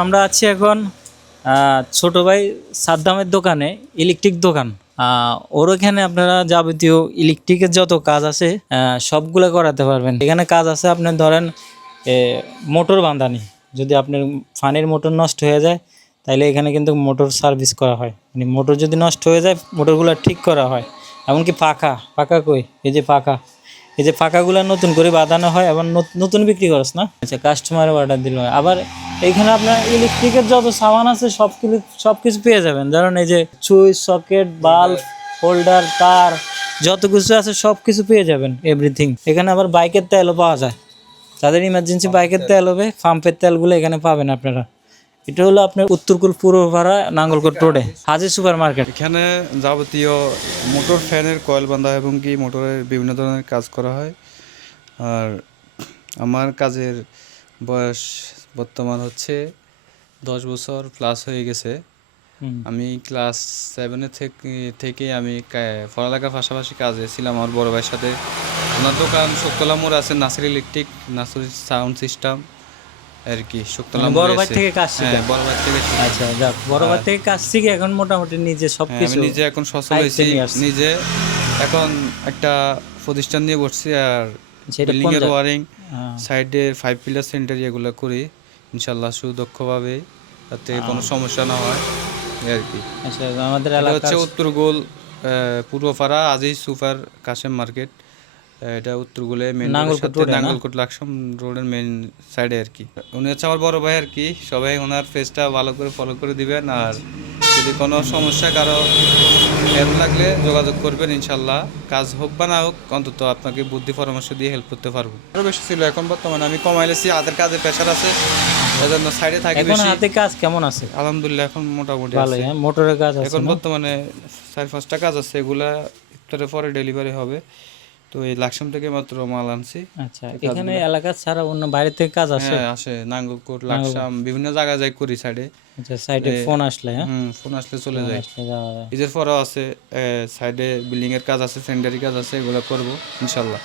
আমরা আছি এখন ছোট ভাই সাদ্দামের দোকানে ইলেকট্রিক দোকান। ওর ওখানে আপনারা যাবতীয় ইলেকট্রিকের যত কাজ আছে সবগুলো করাতে পারবেন। এখানে কাজ আছে আপনি ধরেন মোটর বাঁধানি। যদি আপনার ফানের মোটর নষ্ট হয়ে যায় তাহলে এখানে কিন্তু মোটর সার্ভিস করা হয়। মানে মোটর যদি নষ্ট হয়ে যায়, মোটরগুলো ঠিক করা হয়। এমনকি পাখা পাখা কই? এই যে পাখা। এই যে পাকাগুলো নতুন করে বাঁধানো হয় আবার নত- নতুন বিক্রি করস না? আচ্ছা কাস্টমার অর্ডার দিল। আবার এইখানে আপনার ইলেকট্রিকের যত সামান আছে, সব সব কিছু পেয়ে যাবেন। ধরুন এই যে সুইচ, সকেট বাল্ব হোল্ডার তার যত কিছু আছে, সব কিছু পেয়ে যাবেন এভরিথিং এখানে আবার বাইকের তেলও পাওয়া যায়। তাদের ইমার্জেন্সি বাইকের তেল হবে পাম্পের তেলগুলো এখানে পাবেন আপনারা। এটা হলো আপনার উত্তরকুল পূর্বপাড়া নাঙ্গলকোট রোডে হাজির সুপার মার্কেট এখানে যাবতীয় মোটর ফ্যানের কয়েল বাঁধা এবং কি মোটরের বিভিন্ন ধরনের কাজ করা হয়। আর আমার কাজের বয়স বর্তমান হচ্ছে দশ বছর প্লাস হয়ে গেছে। আমি ক্লাস সেভেনে থেকে থেকে আমি পড়ালেখার পাশাপাশি কাজে ছিলাম। আমার বড় ভাইয়ের সাথে ওনার দোকান শুক্তলা মোড় আছে Nasir electric Nasir sound system. আর কি শুক্তলা বড় ভাই থেকে কাজ শিখেন? বড় ভাই থেকে আচ্ছা যাক বড় ভাই থেকে কাজ শিখে এখন মোটামুটি নিজে হ্যাঁ, আমি নিজে এখন সচল হয়েছি। নিজে এখন একটা প্রতিষ্ঠান নিয়ে বসছি আর বিল্ডিং এর ওয়ারিং। সাইডে ফাইভ পিলার সেন্টার এগুলো করি। ইনশাল্লাহ সুদক্ষভাবে যাতে কোনো সমস্যা না হয় আর কি। আচ্ছা আমাদের এটা এলাকার হচ্ছে উত্তরগোল আহ, পূর্বপাড়া আজিজ সুপার কাশেম মার্কেট। এটা উত্তরগোলে মেন নাঙ্গলকোট লাকসাম রোডের মেন সাইডে আর কি। উনি হচ্ছে আমার বড় ভাই আর কি। সবাই ওনার পেজটা ভালো করে ফলো করে দিবেন আর যদি কোনো সমস্যা কারও হেল্প লাগলে যোগাযোগ করবেন ইনশাল্লাহ। কাজ হোক বা না হোক অন্তত আপনাকে বুদ্ধি পরামর্শ দিয়ে হেল্প করতে পারব। আরও বেশি ছিল এখন বর্তমানে। আমি কমাইলেছি হাতের কাজে প্রেশার আছে এজন্য সাইডে থাকি এখন হাতে কাজ কেমন আছে? আলহামদুলিল্লাহ এখন মোটামুটি আছে। হ্যাঁ মোটরের কাজ আছে এখন বর্তমানে চার পাঁচটা কাজ আছে এগুলা ইফতারের পরে ডেলিভারি হবে। তো এই লাকসাম থেকে মাত্র মাল আনছি। আচ্ছা এখানে এলাকা ছাড়া অন্য বাইরে থেকে কাজ আছে হ্যাঁ আসে? নাঙ্গলকোট লাকসাম বিভিন্ন জায়গায় যাই করি সাইডে আচ্ছা সাইডে ফোন আসলে হ্যাঁ? ফোন আসলে চলে যায়। ঈদের পরেও আছে সাইডে বিল্ডিং এর কাজ আছে সেন্ডারি কাজ আছে এগুলো করব ইনশাল্লাহ।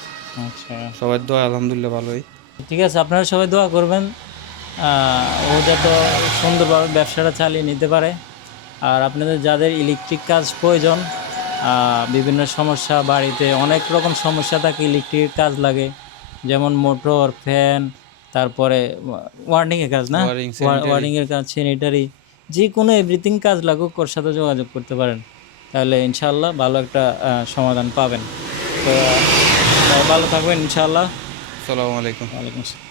আচ্ছা। সবার দোয়া আলহামদুলিল্লাহ ভালোই। ঠিক আছে আপনারা সবাই দোয়া করবেন ও যাতে সুন্দরভাবে ব্যবসাটা চালিয়ে নিতে পারে। আর আপনাদের যাদের ইলেকট্রিক কাজ প্রয়োজন বিভিন্ন সমস্যা বাড়িতে অনেক রকম সমস্যা থাকে ইলেকট্রিক কাজ লাগে যেমন মোটর ফ্যান তারপরে ওয়ার্ডিংয়ের কাজ না? ওয়ার্ডিংয়ের কাজ স্যানিটারি যে কোনো এভরিথিং কাজ লাগুক ওর সাথে যোগাযোগ করতে পারেন। তাহলে ইনশাল্লাহ ভালো একটা সমাধান পাবেন। তো ভালো থাকবেন ইনশাল্লাহ আসসালামু আলাইকুম। ওয়ালাইকুম আসসালাম।